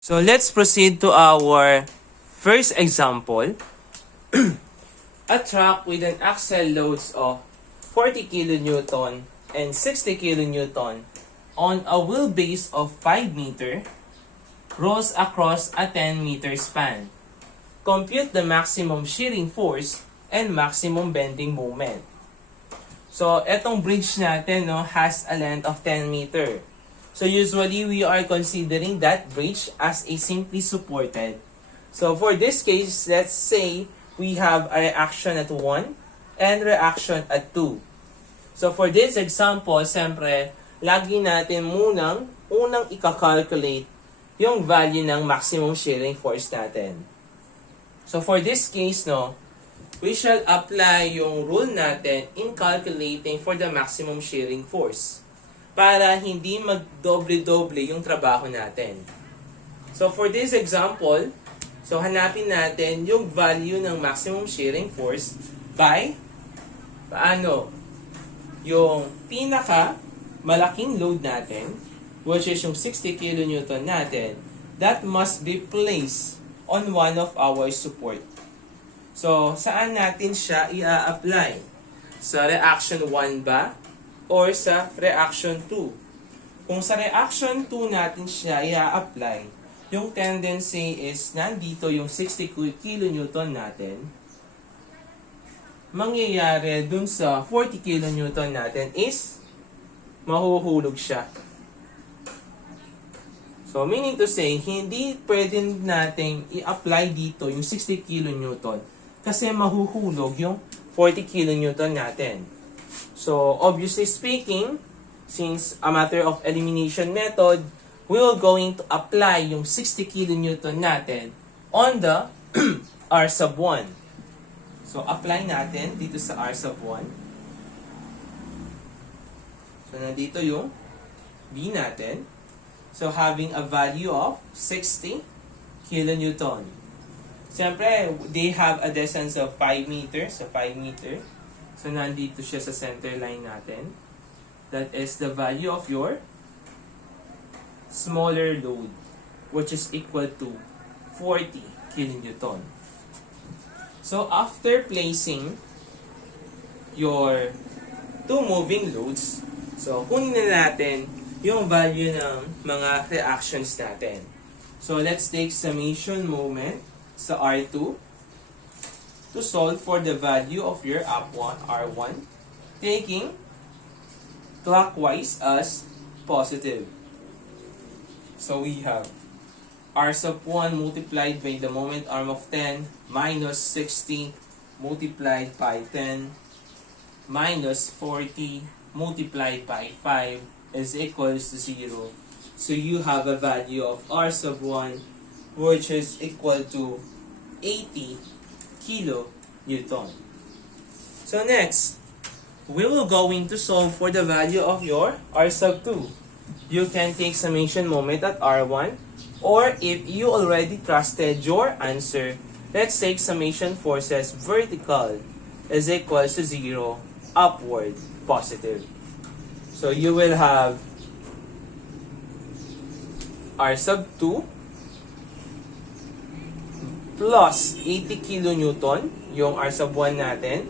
So let's proceed to our first example. A truck with an axle loads of 40 kilonewton and 60 kilonewton on a wheelbase of 5 meter rolls across a 10 meter span. Compute the maximum shearing force and maximum bending moment. So, etong bridge natin has a length of 10 meter. So, usually, we are considering that bridge as a simply supported. So, for this case, let's say we have a reaction at 1 and reaction at 2. So, for this example, siyempre, lagi natin unang ika-calculate yung value ng maximum shearing force natin. So, for this case, we shall apply yung rule natin in calculating for the maximum shearing force para hindi magdoble-doble yung trabaho natin. So for this example, hanapin natin yung value ng maximum shearing force by yung pinaka malaking load natin, which is yung 60 kN natin, that must be placed on one of our support. So, saan natin siya i-apply? Sa reaction 1 ba? Or sa reaction 2? Kung sa reaction 2 natin siya i-apply, yung tendency is nandito yung 60 kN natin. Mangyayari dun sa 40 kN natin is mahuhulog siya. So, meaning to say, hindi pwede natin i-apply dito yung 60 kN kasi mahuhulog yung 40 kN natin. So, obviously speaking, since a matter of elimination method, we will going to apply yung 60 kN natin on the R sub 1. So, apply natin dito sa R sub 1. So, nandito yung B natin. So, having a value of 60 kN. Siyempre, they have a distance of 5 meters. So, 5 meter. So, nandito siya sa center line natin. That is the value of your smaller load, which is equal to 40 kilonewton. So, after placing your two moving loads, so, kunin na natin yung value ng mga reactions natin. So, let's take summation moment sa R2 to solve for the value of your R1, taking clockwise as positive. So we have R sub 1 multiplied by the moment arm of 10 minus 60 multiplied by 10 minus 40 multiplied by 5 is equals to 0. So you have a value of R sub 1 which is equal to 80 kilonewton. So next, we will going to solve for the value of your R sub 2. You can take summation moment at R1, or if you already trusted your answer, let's take summation forces vertical is equals to 0, upward, positive. So you will have R sub 2 plus 80 kilonewton, yung R sub 1 natin,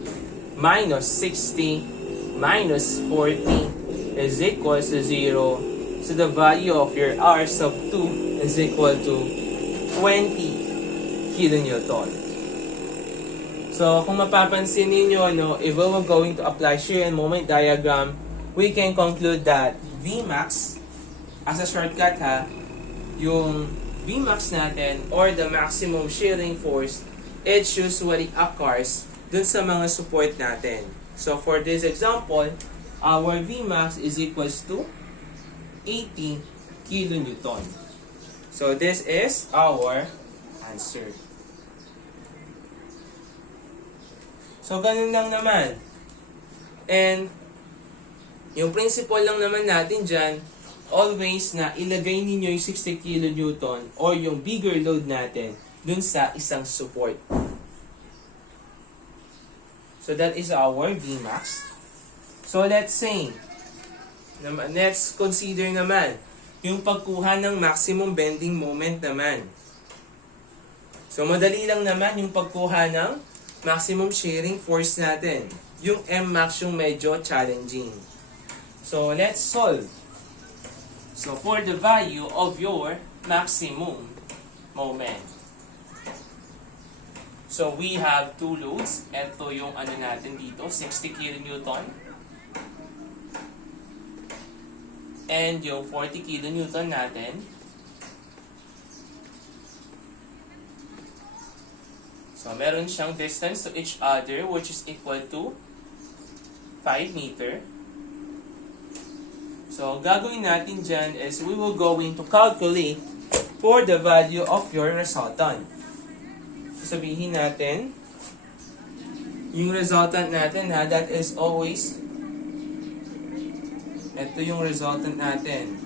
minus 60 minus 40 is equal to 0. So the value of your R sub 2 is equal to 20 kilonewton. So kung mapapansin ninyo, if we were going to apply shear and moment diagram, we can conclude that Vmax, as a shortcut yung Vmax natin or the maximum shearing force, it usually occurs dun sa mga support natin. So for this example, our Vmax is equals to 80 kilonewton. So this is our answer. So ganun lang naman. And yung principle lang naman natin dyan, always na ilagay ninyo yung 60 kilonewton or yung bigger load natin dun sa isang support. So that is our Vmax. So let's say, let's consider naman yung pagkuha ng maximum bending moment naman. So, madali lang naman yung pagkuha ng maximum shearing force natin. Yung M-max yung medyo challenging. So, let's solve. So, for the value of your maximum moment. So, we have two loads. Ito yung ano natin dito, 60 kN. And yung 40 kN natin. So, meron siyang distance to each other which is equal to 5 meter. So, gagawin natin dyan is we will going to calculate for the value of your resultant. So, sabihin natin, yung resultant natin ha, that is always, ito yung resultant natin.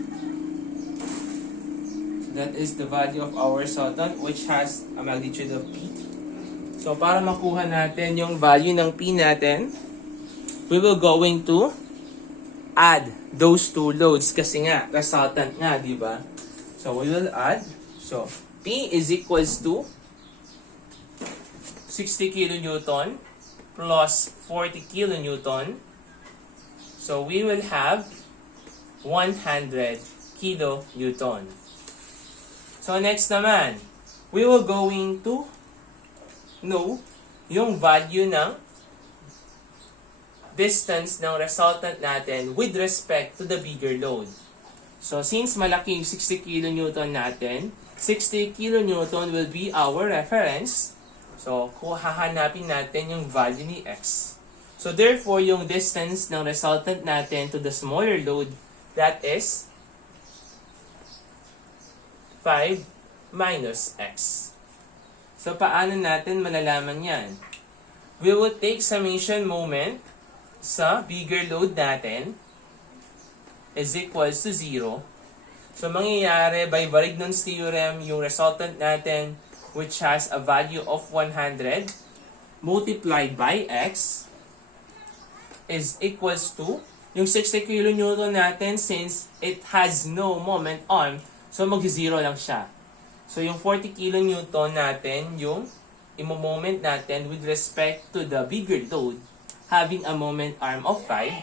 So, that is the value of our resultant which has a magnitude of P. So, para makuha natin yung value ng P natin, we will going to add those two loads kasi nga, resultant nga, di ba? So, we will add. So, P is equals to 60 kN plus 40 kN. So, we will have 100 kN. So, next naman, we will going to know yung value ng distance ng resultant natin with respect to the bigger load. So, since malaki yung 60 kN natin, 60 kN will be our reference. So, hahanapin natin yung value ni X. So, therefore, yung distance ng resultant natin to the smaller load, that is 5 minus X. So, paano natin malalaman yan? We will take summation moment sa bigger load natin is equals to 0. So, mangyayari by Varignon's theorem, yung resultant natin which has a value of 100 multiplied by X is equals to yung 60 kN natin since it has no moment arm, so mag-0 lang siya. So, yung 40 kN natin, yung imo-moment natin with respect to the bigger load having a moment arm of 5.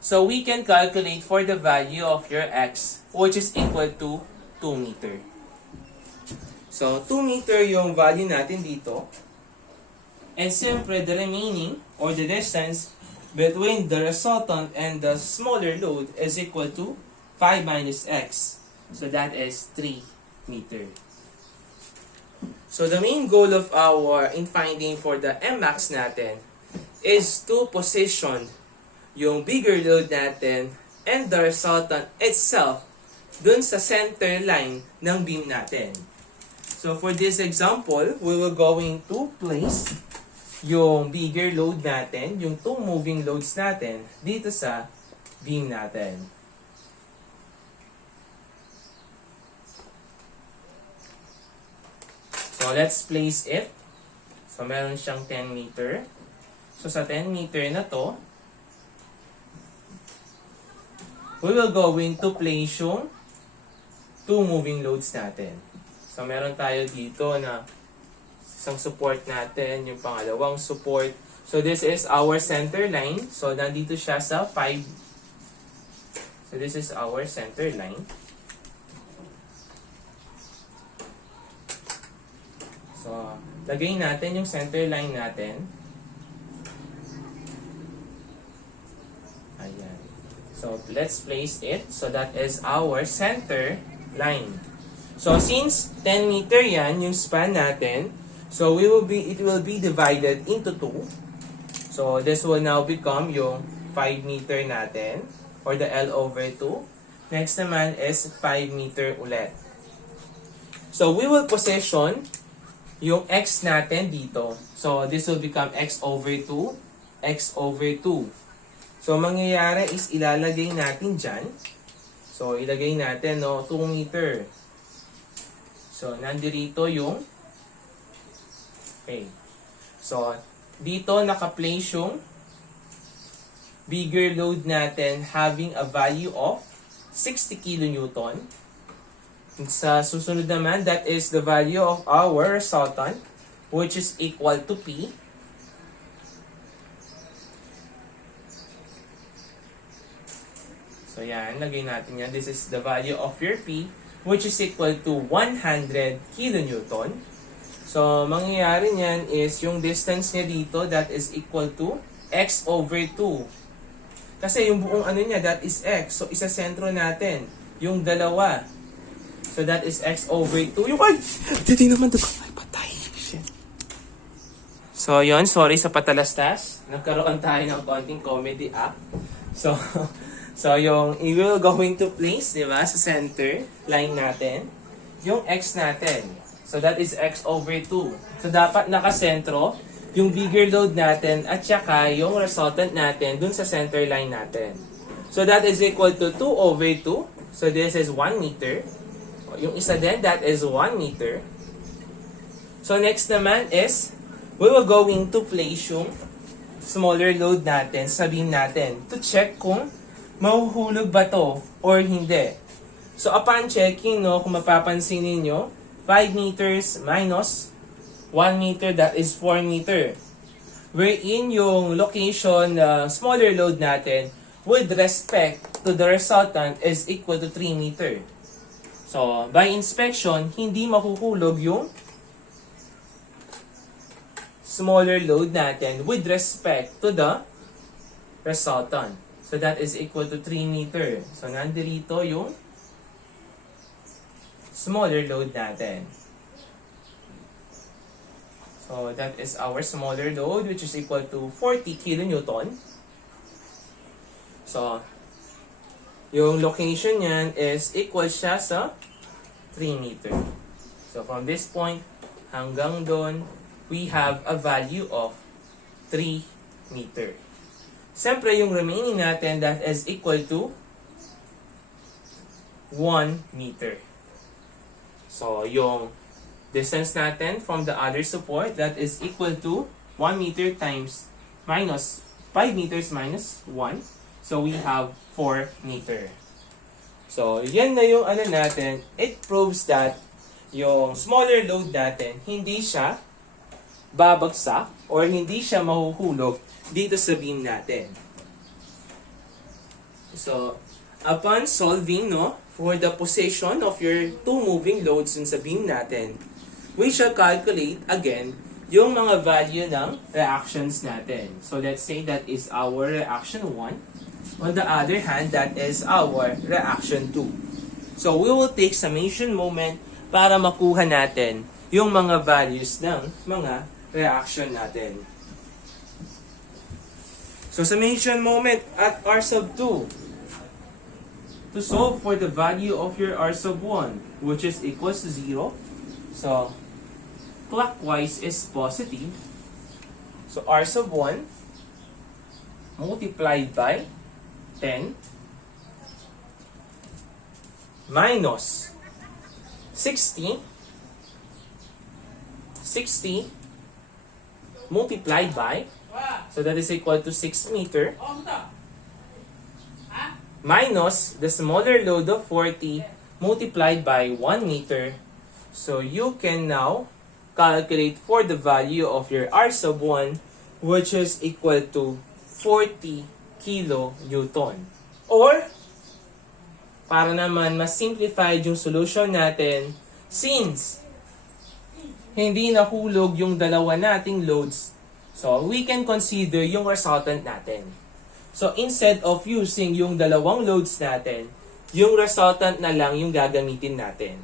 So, we can calculate for the value of your X which is equal to 2 meter. So, 2 meter yung value natin dito. And siyempre, the remaining or the distance between the resultant and the smaller load is equal to 5 minus X. So, that is 3 meter. So, the main goal of our in finding for the M-max natin is to position yung bigger load natin and the resultant itself dun sa center line ng beam natin. So, for this example, we will going to place yung bigger load natin, yung two moving loads natin, dito sa beam natin. So, let's place it. So, meron siyang 10 meter. So, sa 10 meter na to, we will going to place yung two moving loads natin. So, meron tayo dito na isang support natin, yung pangalawang support. So, this is our center line. So, nandito siya sa 5. So, this is our center line. So, lagay natin yung center line natin. Ayan. So, let's place it. So, that is our center line. So, since 10 meter yan, yung span natin, so it will be divided into 2. So, this will now become yung 5 meter natin, or the L over 2. Next naman is 5 meter ulit. So, we will position yung X natin dito. So, this will become X over 2, X over 2. So, mangyayari is ilalagay natin dyan. So, ilagay natin, 2 meter. So, nandirito yung, okay. So, dito naka-place yung bigger load natin having a value of 60 kN. Sa susunod naman, that is the value of our resultant, which is equal to P. So yan, lagay natin yan. This is the value of your P, which is equal to 100 kilonewton. So, mangyayari niyan is yung distance niya dito, that is equal to x over 2. Kasi yung buong ano niya, that is x. So, isa sentro natin, yung dalawa. So, that is x over 2. Yung ay! Dito naman doon. Ay, patay. Shit. So, yun. Sorry sa patalastas. Nagkaroon tayo ng konting comedy act. So, yung we will going to place, di ba, sa center line natin, yung x natin. So, that is x over 2. So, dapat nakasentro yung bigger load natin at saka yung resultant natin dun sa center line natin. So, that is equal to 2 over 2. So, this is 1 meter. Yung isa din, that is 1 meter. So, next naman is, we will going to place yung smaller load natin sa beam natin to check kung mahuhulog ba to or hindi. So, upon checking, no, kung mapapansin ninyo, 5 meters minus 1 meter, that is 4 meter. Wherein yung location na smaller load natin with respect to the resultant is equal to 3 meter. So, by inspection, hindi mahuhulog yung smaller load natin with respect to the resultant. So, that is equal to 3 meter. So, nandito yung smaller load natin. So, that is our smaller load, which is equal to 40 kilonewton. So, yung location niyan is equal siya sa 3 meter. So, from this point hanggang doon, we have a value of 3 meter. Siyempre, yung remaining natin, that is equal to 1 meter. So, yung distance natin from the other support, that is equal to 1 meter times minus 5 meters minus 1. So, we have 4 meter. So, yan na yung ano natin. It proves that yung smaller load natin, hindi siya babagsak or hindi siya mahuhulog dito sa beam natin. So, upon solving, no, for the position of your two moving loads dun sa beam natin, we shall calculate again yung mga value ng reactions natin. So, let's say that is our reaction 1. On the other hand, that is our reaction 2. So, we will take summation moment para makuha natin yung mga values ng mga reaction natin. So, summation moment at R sub 2. To solve for the value of your R sub 1, which is equals to 0. So, clockwise is positive. So, R sub 1 multiplied by 10 minus 60 multiplied by, so that is equal to 6 meter, minus the smaller load of 40 multiplied by 1 meter. So you can now calculate for the value of your R sub 1, which is equal to 40 kilonewton. Or, para naman mas simplified yung solution natin, since hindi nahulog yung dalawa nating loads, so we can consider yung resultant natin. So, instead of using yung dalawang loads natin, yung resultant na lang yung gagamitin natin.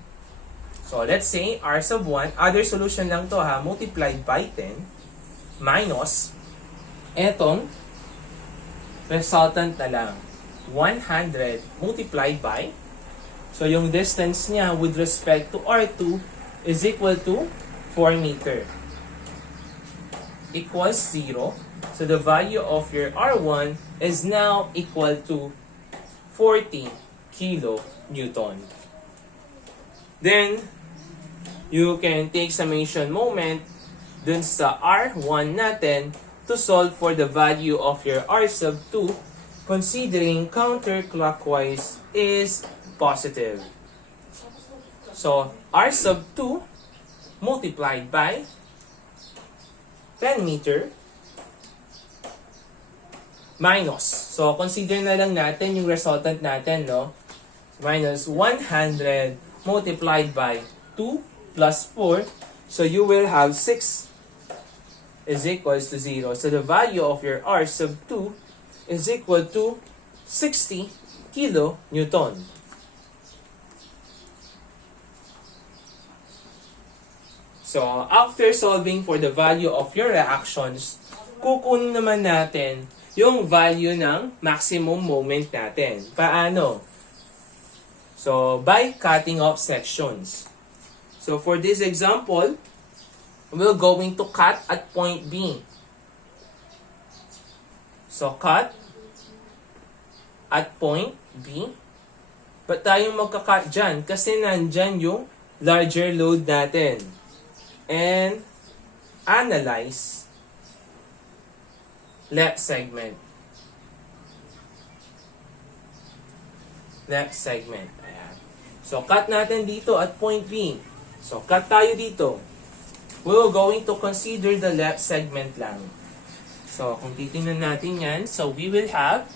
So, let's say, R sub 1, other solution lang to ha, multiplied by 10, minus, etong, resultant na lang, 100 multiplied by, so yung distance niya with respect to R2 is equal to 4 meter. Equals 0. So the value of your R1 is now equal to 40 kilonewton. Then, you can take summation moment dun sa R1 natin to solve for the value of your R sub 2 considering counterclockwise is positive. So, R sub 2 multiplied by 10 meter minus. So, consider na lang natin yung resultant natin, no? Minus 100 multiplied by 2 plus 4. So, you will have 6 is equals to 0. So, the value of your R sub 2 is equal to 60 kilonewton. So, after solving for the value of your reactions, kukunin naman natin yung value ng maximum moment natin. Paano? So, by cutting off sections. So, for this example, we're going to cut at point B. So, cut at point B. Ba't tayo magka-cut dyan? Kasi nandyan yung larger load natin. And analyze left segment. Left segment. Ayan. So, cut natin dito at point B. So, cut tayo dito. We're going to consider the left segment lang. So, kung titingnan natin yan, so we will have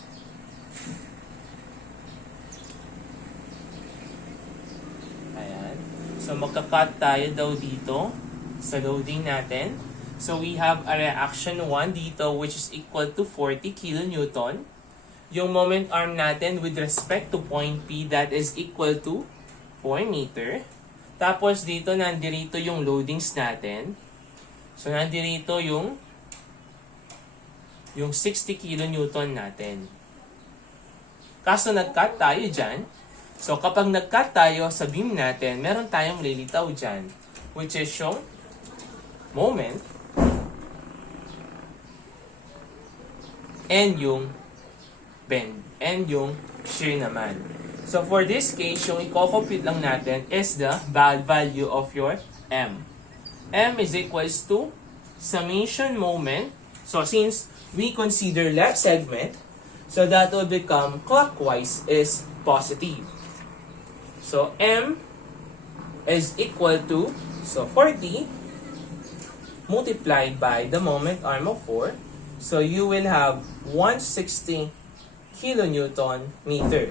ayan. So, magka-cut tayo daw dito sa loading natin. So, we have a reaction 1 dito which is equal to 40 kilonewton. Yung moment arm natin with respect to point P, that is equal to 4 meter. Tapos dito, nandirito yung loadings natin. So, nandirito yung 60 kilonewton natin. Kaso nag-cut tayo dyan. So, kapag nag-cut tayo sa beam natin, meron tayong lilitaw dyan, which is yung moment and yung bend and yung shear naman. So, for this case, yung i-compute lang natin is the value of your M. M is equals to summation moment. So, since we consider left segment, so that will become clockwise is positive. So, M is equal to, so 40 multiplied by the moment arm of 4. So, you will have 160 kilonewton meter.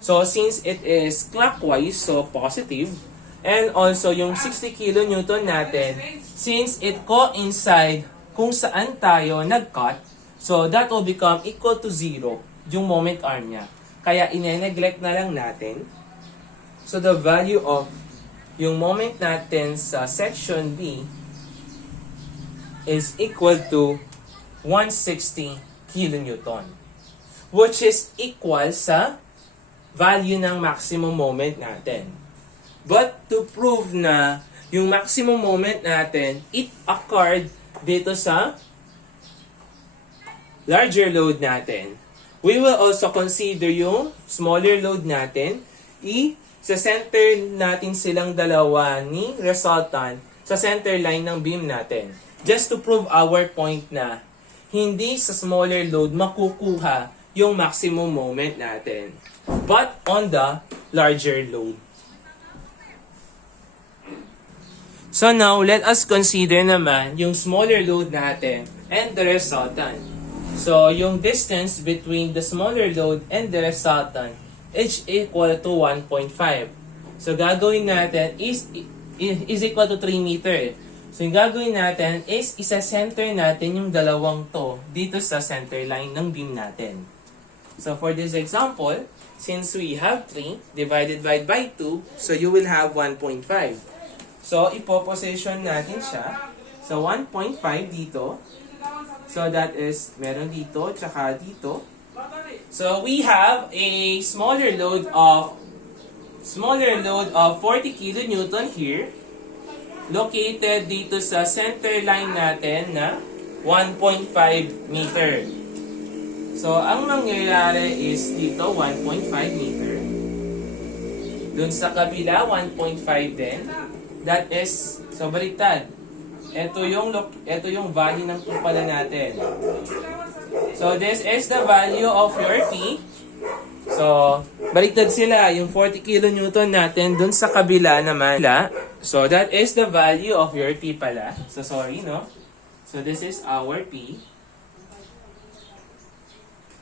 So, since it is clockwise, so positive, and also yung 60 kilonewton natin, since it coincide kung saan tayo nag-cut, so that will become equal to 0, yung moment arm niya. Kaya, ine-neglect na lang natin. So, the value of yung moment natin sa section B is equal to 160 kilonewton, which is equal sa value ng maximum moment natin. But to prove na yung maximum moment natin, it occurred dito sa larger load natin, we will also consider yung smaller load natin. Sa-center natin silang dalawa ni resultant sa center line ng beam natin. Just to prove our point na hindi sa smaller load makukuha yung maximum moment natin, but on the larger load. So now, let us consider naman yung smaller load natin and the resultant. So, yung distance between the smaller load and the resultant is equal to 1.5. So, gagawin natin is equal to 3 meter. So, yung gagawin natin is isa-center natin yung dalawang to dito sa center line ng beam natin. So, for this example, since we have 3 divided by 2, so you will have 1.5. So, ipoposition natin siya. So, 1.5 dito. So, that is, meron dito, tsaka dito. So, we have a smaller load of 40 kilonewton here, located dito sa center line natin na 1.5 meter. So, ang mangyayari is dito 1.5 meter. Dun sa kabila 1.5 din. That is, so baliktad. Ito yung value ng kupala natin. So, this is the value of your P. So, Baliktad sila, yung 40 kilonewton natin dun sa kabila naman. So that is the value of your P pala. So sorry, no? So this is our P.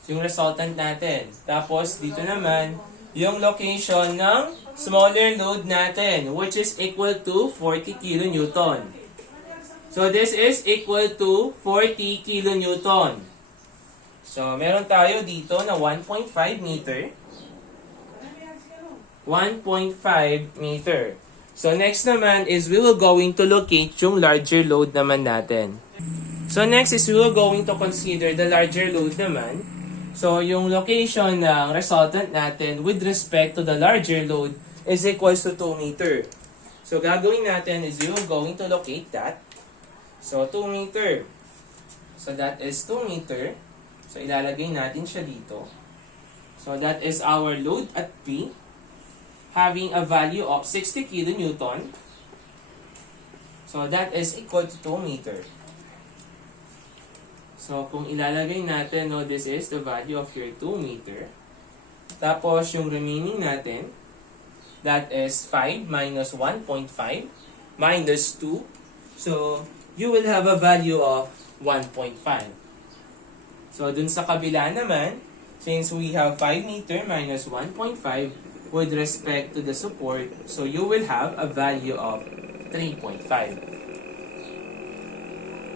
Yung resultant natin. Tapos dito naman, yung location ng smaller load natin, which is equal to 40 kilonewton. So this is equal to 40 kilonewton. So meron tayo dito na 1.5 meter. 1.5 meter. So next naman is we will going to locate yung larger load naman natin. So next is we will going to consider the larger load naman. So yung location ng resultant natin with respect to the larger load is equals to 2 meter. So gagawin natin is we will going to locate that. So 2 meter. So that is 2 meter. So ilalagay natin siya dito. So that is our load at P, having a value of 60 kilonewton. So that is equal to 2 meter. So kung ilalagay natin, no, this is the value of your 2 meter. Tapos yung remaining natin, that is 5 minus 1.5 minus 2. So you will have a value of 1.5. So dun sa kabila naman, since we have 5 meter minus 1.5, with respect to the support, so you will have a value of 3.5.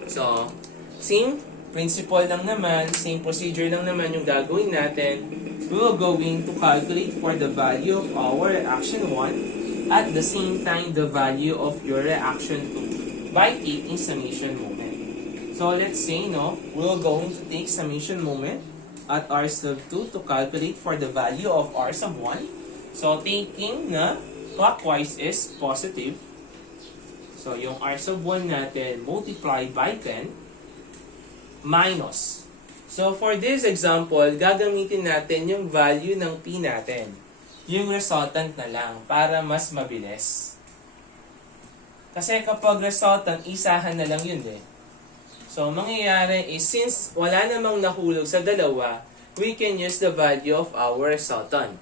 So, same principle lang naman, same procedure lang naman yung gagawin natin. We will going to calculate for the value of our reaction 1 at the same time the value of your reaction 2 by taking summation moment. So, let's say, no, we're going to take summation moment at R sub 2 to calculate for the value of R sub 1. So, taking na clockwise is positive. So, yung R sub 1 natin multiplied by 10 minus. So, for this example, gagamitin natin yung value ng P natin. Yung resultant na lang para mas mabilis. Kasi kapag resultant, isahan na lang yun eh. So, mangyayari is since wala namang nahulog sa dalawa, we can use the value of our resultant.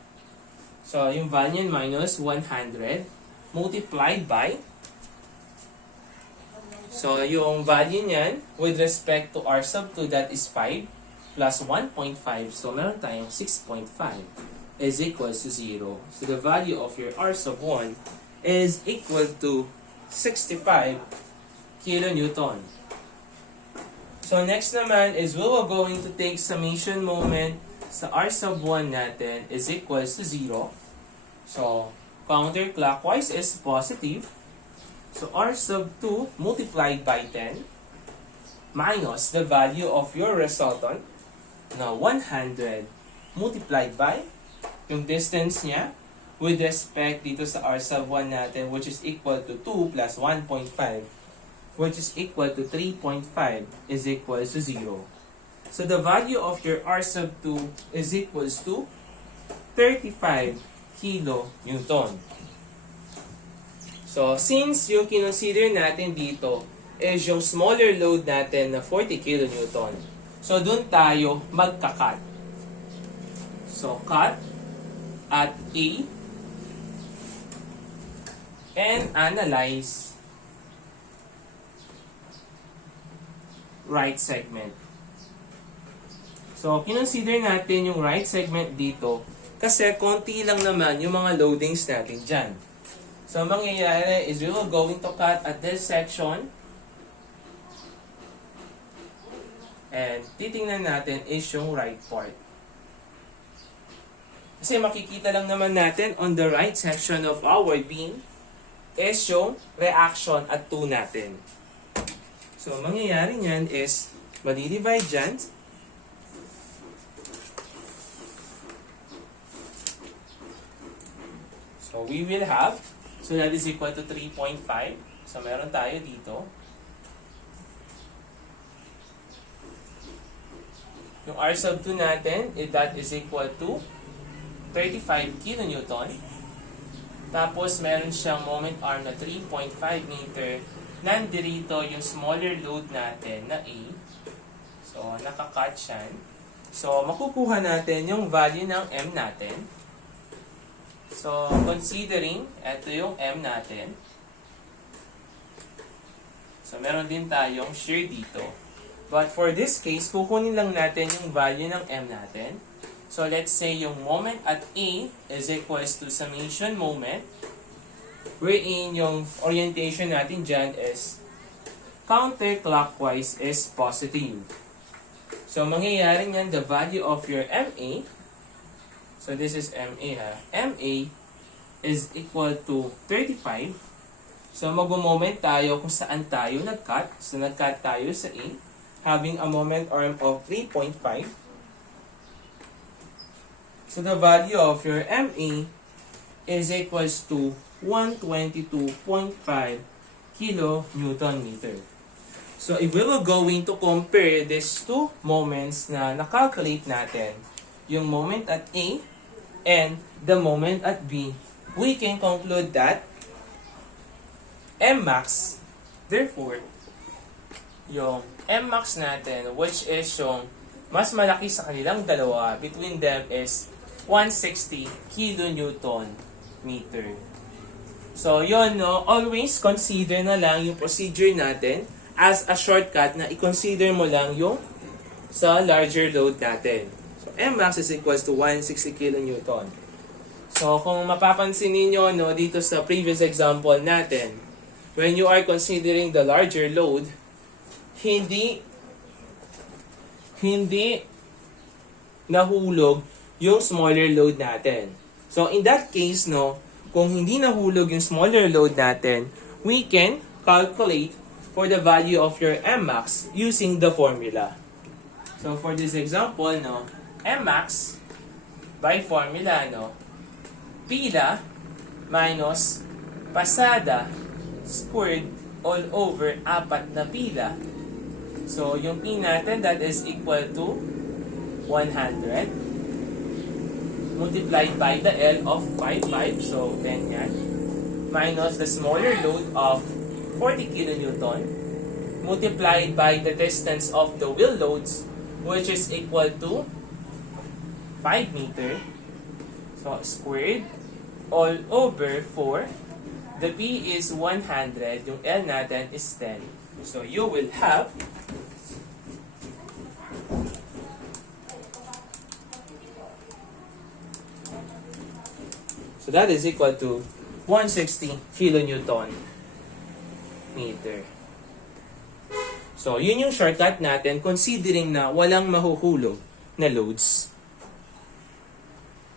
So, yung value minus 100 multiplied by, so yung value niyan with respect to R sub 2, that is 5 plus 1.5. So, meron tayong 6.5 is equals to 0. So, the value of your R sub 1 is equal to 65 kilonewton. So, next naman is we will going to take summation moment sa R sub 1 natin is equals to 0. So, counterclockwise is positive. So, R sub 2 multiplied by 10 minus the value of your resultant na 100 multiplied by yung distance niya with respect dito sa R sub 1 natin, which is equal to 2 plus 1.5, which is equal to 3.5 is equals to 0. So, the value of your R sub 2 is equals to 35 kilonewton. So, since yung kinonsider natin dito is yung smaller load natin na 40 kilonewton, so dun tayo magka-cut. So, cut at A and analyze right segment. So, kinonsider natin yung right segment dito kasi konti lang naman yung mga loadings natin dyan. So, mangyayari is we will going to cut at this section. And titingnan natin is yung right part. Kasi makikita lang naman natin on the right section of our beam is yung reaction at 2 natin. So, mangyayari niyan is madi-divide dyan. So, we will have, so that is equal to 3.5. So, meron tayo dito. Yung R sub 2 natin, that is equal to 35 kilonewton. Tapos, meron siyang moment arm na 3.5 meter. Nandirito yung smaller load natin na A. So, nakakat siyan. So, makukuha natin yung value ng M natin. So, considering, ito yung M natin. So, meron din tayong shear dito. But for this case, kukunin lang natin yung value ng M natin. So, let's say yung moment at A is equals to summation moment, wherein yung orientation natin dyan is counterclockwise is positive. So, mangyayari niyan, the value of your MA, so this is MA ha, MA is equal to 35. So, mag-moment tayo kung saan tayo nag-cut. So, nag-cut tayo sa A, having a moment arm of 3.5. So, the value of your MA is equals to 122.5 kilonewton meter. So, if we were going to compare these two moments na nakalculate natin, yung moment at A and the moment at B, we can conclude that Mmax, therefore, yung Mmax natin, which is yung mas malaki sa kanilang dalawa, between them is 160 kilonewton meter. So, yun, no? Always consider na lang yung procedure natin as a shortcut na i-consider mo lang yung sa larger load natin. So, Mmax is equals to 160 kilonewton. So, kung mapapansin niyo no, dito sa previous example natin, when you are considering the larger load, hindi nahulog yung smaller load natin. So, in that case, no, kung hindi nahulog yung smaller load natin, we can calculate for the value of your Mmax using the formula. So, for this example, no, Mmax, by formula, no, pila minus pasada squared all over 4 na pila. So, yung P natin, that is equal to 100 multiplied by the L of 55, so 10 yan, minus the smaller load of 40 kilonewton multiplied by the distance of the wheel loads, which is equal to 5 meter. So, squared all over 4. The P is 100. Yung L natin is 10. So, you will have so that is equal to 160 kilonewton meter. So, yun yung shortcut natin considering na walang mahuhulog na loads.